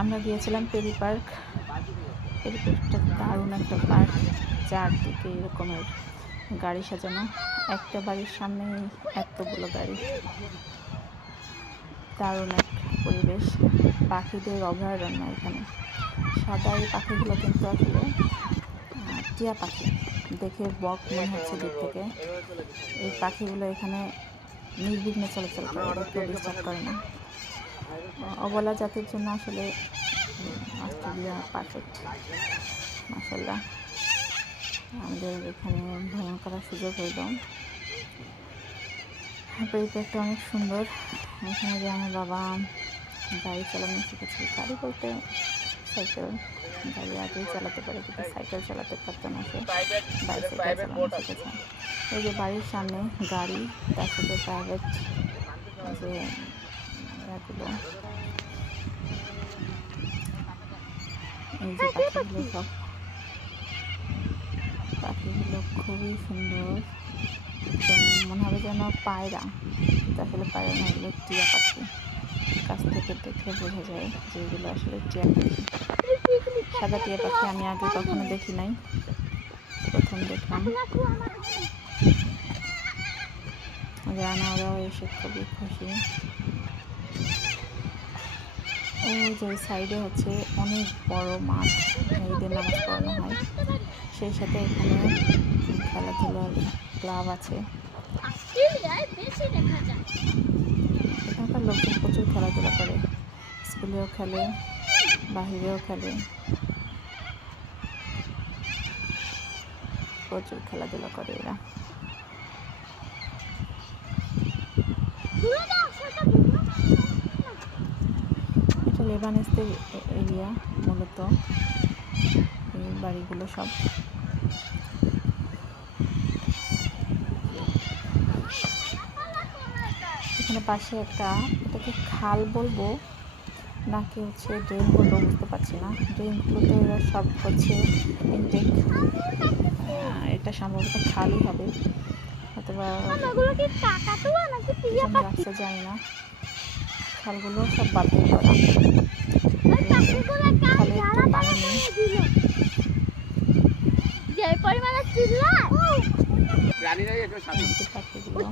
আমরা গিয়েছিলাম peri park. Peri পার্কটা দারুণ একটা পার্ক, চারদিকে এরকমের গাড়ি সাজানো। একটা বাড়ির সামনে এতগুলো গাড়ি, দারুণ এক পরিবেশ। পাখিদের অভয়ারণ্য এখানে। সাদা এই পাখিগুলো কিন্তু আসলে টিয়া পাখি, দেখে বক মনে হচ্ছে দূর থেকে। এই পাখিগুলো এখানে নির্বিঘ্নে চলাচল করে, কেউ ডিস্টার্ব করে না। অবলা জাতির জন্য আসলে অস্ট্রেলিয়া পারফেক্ট। মাশাআল্লাহ, আমাদের এখানে ভ্রমণ করার সুযোগ হইল। পরিবেশটা অনেক সুন্দর। এখানে যে আমার বাবা গাড়ি চালানো শিখেছে। গাড়ি বলতে সাইকেল, গাড়ি আগেই চালাতে পারে কিন্তু সাইকেল চালাতে পারতো না, সে বাইসাইকেল চালানো শিখেছে। এই যে বাড়ির সামনে গাড়ি, তার সাথে প্রাইভেট যে এগুলো, এই যে পাখিগুলো, সব পাখিগুলো খুবই সুন্দর। মনে হবে যেন পায়রা, আসলে পায়রা না, এগুলো টিয়া পাখি। কাছ থেকে দেখে বোঝা যায় যে এগুলো আসলে টিয়া পাখি। সাদা টিয়া পাখি আমি আগে কখনো দেখি নাই, প্রথম দেখলাম। রানারাও এসে খুবই খুশি। ও যে সাইডে হচ্ছে অনেক বড় মাঠ, ঈদের নামাজ পড়ানো হয়। সেই সাথে এখানে খেলাধুলার ক্লাব আছে। এখানকার লোকজন প্রচুর খেলাধুলা করে, স্কুলেও খেলে, বাহিরেও খেলে, প্রচুর খেলাধুলা করে এরা। এটা লেবানিজদের এরিয়া মূলত, এই বাড়িগুলো সব। এখানে পাশে একটা, এটাকে খাল বলবো নাকি হচ্ছে ড্রেন বলবো বুঝতে পারছি না। ড্রেনগুলোতে এরা সব হচ্ছে ইনটেক, এটা সম্ভবত খালই হবে, অথবা রাস্তা জানি না। খালগুলো সব বাতিল করা, খালে একটু পানি নেই। পাখিগুলো